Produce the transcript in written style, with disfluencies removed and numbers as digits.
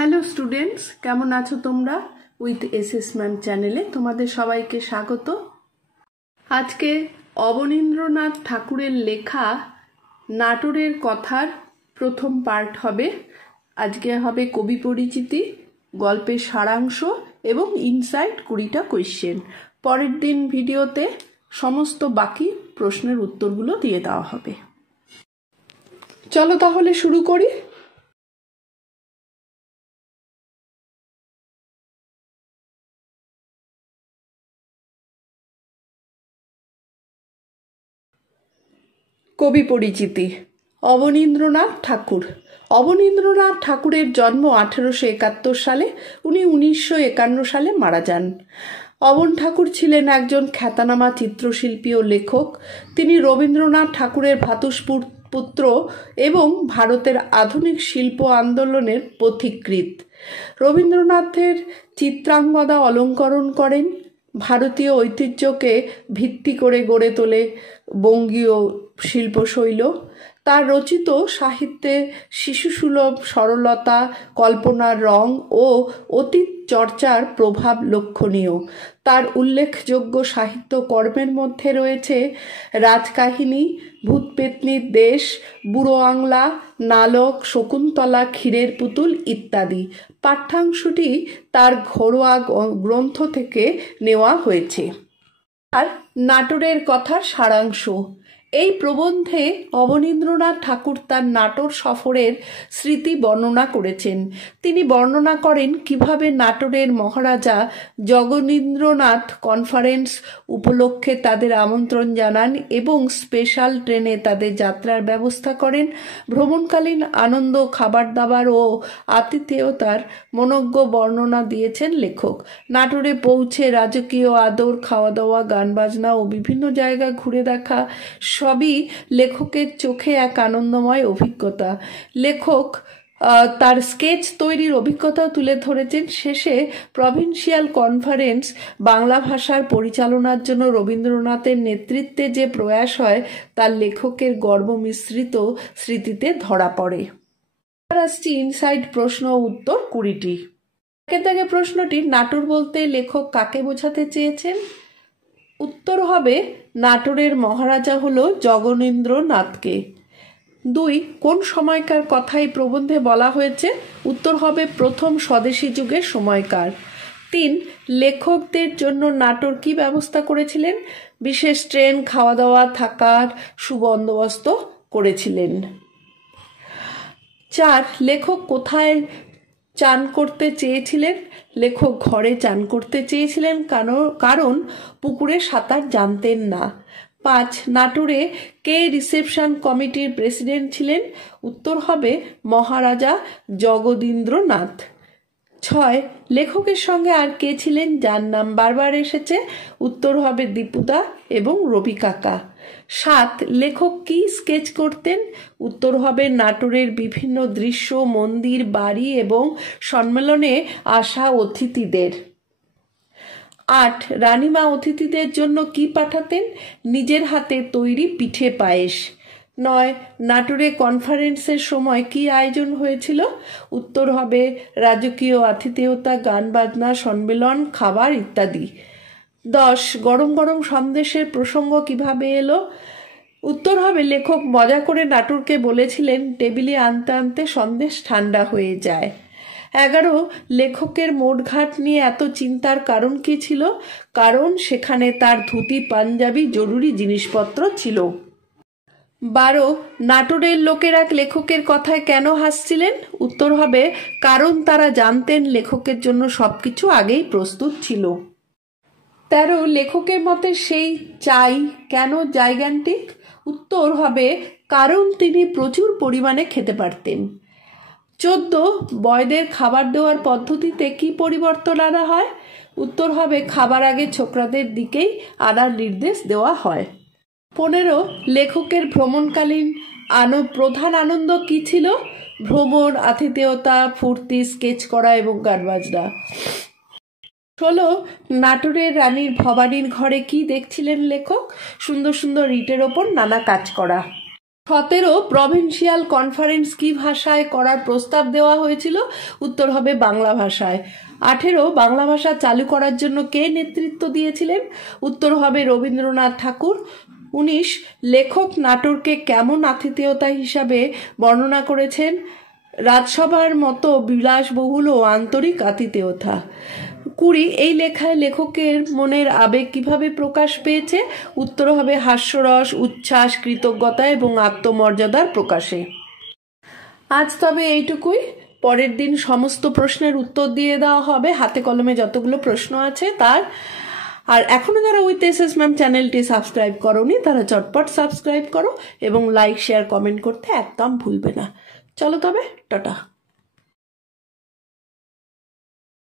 Hello students, কেমন আছো তোমরা? উইথ এসেসমেন্ট চ্যানেলে তোমাদের সবাইকে স্বাগত। আজকে অবনীন্দ্রনাথ ঠাকুরের লেখা নাটোরের কথার প্রথম পার্ট হবে। আজকে হবে কবি পরিচিতি, গল্পের সারাংশ এবং ইনসাইট 20টা কোয়েশ্চেন। পরের দিন ভিডিওতে সমস্ত বাকি প্রশ্নের উত্তরগুলো দিয়ে দেওয়া হবে। চলো তাহলে শুরু করি। কবি পরিচিতি। অবনীন্দ্রনাথ ঠাকুর। অবনীন্দ্রনাথ ঠাকুরের জন্ম 1871 সালে। উনি 1951 সালে মারা যান। অবন ঠাকুর ছিলেন একজন খ্যাতনামা চিত্রশিল্পী ও লেখক। তিনি রবীন্দ্রনাথ ঠাকুরের ভ্রাতুষ্পুত্র এবং ভারতের আধুনিক শিল্প আন্দোলনের পথিকৃৎ। রবীন্দ্রনাথের চিত্রাঙ্গদা অলঙ্করণ করেন। ভারতীয় ঐতিহ্যকে ভিত্তি করে গড়ে তোলে বঙ্গীয় শিল্পশৈল। তার রচিত সাহিত্যে শিশুসুলভ সরলতা, কল্পনার রং ও অতীত চর্চার প্রভাব লক্ষণীয়। তার উল্লেখযোগ্য সাহিত্য কর্মের মধ্যে রয়েছে রাজকাহিনী, ভূতপেত্নীর দেশ, বুড়ো আংলা, নালক, শকুন্তলা, ক্ষীরের পুতুল ইত্যাদি। পাঠ্যাংশটি তার ঘরোয়া গ্রন্থ থেকে নেওয়া হয়েছে। আর নাটোরের কথার সারাংশ। এই প্রবন্ধে অবনীন্দ্রনাথ ঠাকুর তার নাটোর সফরের স্মৃতি বর্ণনা করেছেন। তিনি বর্ণনা করেন কিভাবে নাটোরের মহারাজা জগনীন্দ্রনাথ কনফারেন্স উপলক্ষে তাদের আমন্ত্রণ জানান এবং স্পেশাল ট্রেনে তাদের যাত্রার ব্যবস্থা করেন। ভ্রমণকালীন আনন্দ, খাবার দাবার ও আতিথেয়তার মনোজ্ঞ বর্ণনা দিয়েছেন লেখক। নাটোরে পৌঁছে রাজকীয় আদর, খাওয়া দাওয়া, গান বাজনা ও বিভিন্ন জায়গা ঘুরে দেখা সবই লেখকের চোখে এক আনন্দময় অভিজ্ঞতা। লেখক তার স্কেচ তৈরির অভিজ্ঞতা তুলে ধরেছেন। শেষে প্রভিন্সিয়াল কনফারেন্স বাংলা ভাষার পরিচালনার জন্য রবীন্দ্রনাথের নেতৃত্বে যে প্রয়াস হয় তার লেখকের গর্ব মিশ্রিত স্মৃতিতে ধরা পড়ে। আসছি ইনসাইড প্রশ্ন ও উত্তর 20টি। একের দাগে প্রশ্নটি, নাটোর বলতে লেখক কাকে বোঝাতে চেয়েছেন? উত্তর হবে নাটোরের মহারাজা হলো জগনীন্দ্রনাথকে। 2, কোন সময়কার কথা এই প্রবন্ধে বলা হয়েছে? উত্তর হবে প্রথম স্বদেশী যুগের সময়কার। 3, লেখকদের জন্য নাটোর কি ব্যবস্থা করেছিলেন? বিশেষ ট্রেন, খাওয়া দাওয়া, থাকার সুবন্দোবস্ত করেছিলেন। 4, লেখক কোথায় চান করতে চেয়েছিলেন? লেখক ঘরে চান করতে চেয়েছিলেন কারণ পুকুরে সাঁতার জানতেন না। 5, নাটোরে কে রিসেপশন কমিটির প্রেসিডেন্ট ছিলেন? উত্তর হবে মহারাজা জগদীন্দ্রনাথ। 6, লেখকের সঙ্গে আর কে ছিলেন যার নাম বারবার এসেছে? উত্তর হবে দীপুদা এবং রবি কাকা। 7, লেখক কি স্কেচ করতেন? উত্তর হবে নাটোরের বিভিন্ন দৃশ্য, মন্দির, বাড়ি এবং সম্মেলনে আসা অতিথিদের। 8, রানীমা অতিথিদের জন্য কি পাঠাতেন? নিজের হাতে তৈরি পিঠে পায়েস। 9, নাটোরে কনফারেন্সের সময় কি আয়োজন হয়েছিল? উত্তর হবে রাজকীয় আতিথেয়তা, গান বাজনা, সম্মেলন, খাবার ইত্যাদি। 10, গরম গরম সন্দেশের প্রসঙ্গ কিভাবে এলো? উত্তর হবে লেখক মজা করে নাটোরকে বলেছিলেন টেবিলে আনতে আনতে সন্দেশ ঠান্ডা হয়ে যায়। 11, লেখকের মোটঘাট নিয়ে এত চিন্তার কারণ কি ছিল? কারণ সেখানে তার ধুতি, পাঞ্জাবি, জরুরি জিনিসপত্র ছিল। 12, নাটোরের লোকেরা লেখকের কথায় কেন হাসছিলেন? উত্তর হবে কারণ তারা জানতেন লেখকের জন্য সবকিছু আগেই প্রস্তুত ছিল। 13, লেখকের মতে সেই চাই কেন জাইগ্যান্টিক? উত্তর হবে কারণ তিনি প্রচুর পরিমাণে খেতে পারতেন। 14, বয়দের খাবার দেওয়ার পদ্ধতিতে কি পরিবর্তন আনা হয়? উত্তর হবে খাবার আগে ছোকরাদের দিকেই আনার নির্দেশ দেওয়া হয়। 15, লেখকের ভ্রমণকালীন প্রধান আনন্দ কি ছিল? ভ্রমণ, আতিথেয়তা, ফুর্তি, স্কেচ করা এবং গান বাজনা। 16, নাটোরের রানীর ভবানীর ঘরে কি দেখছিলেন লেখক? সুন্দর সুন্দর ইটের ওপর নানা কাজ করা। 17 প্রভিন্সিয়াল কনফারেন্স কি ভাষায় করার প্রস্তাব দেওয়া হয়েছিল? উত্তর হবে বাংলা ভাষায়। 18 বাংলা ভাষা চালু করার জন্য কে নেতৃত্ব দিয়েছিলেন? উত্তর হবে রবীন্দ্রনাথ ঠাকুর। 19 লেখক নাটোরকে কেমন আতিথেয়তা হিসাবে বর্ণনা করেছেন? রাজসভার মতো বিলাসবহুল ও আন্তরিক আতিথেয়তা। 20 এই লেখায় লেখকের মনের আবেগ কিভাবে প্রকাশ পেয়েছে? উত্তর হবে হাস্যরস, উচ্ছ্বাস, কৃতজ্ঞতা এবং আত্মমর্যাদার প্রকাশে। আজ তবে এইটুকুই। পরের দিন সমস্ত প্রশ্নের উত্তর দিয়ে দেওয়া হবে, হাতে কলমে যতগুলো প্রশ্ন আছে তার। আর এখনো যারা উইথ এসএস ম্যাম চ্যানেলটি সাবস্ক্রাইব করোনি তারা চটপট সাবস্ক্রাইব করো এবং লাইক, শেয়ার, কমেন্ট করতে একদম ভুলবে না। চলো তবে, টাটা।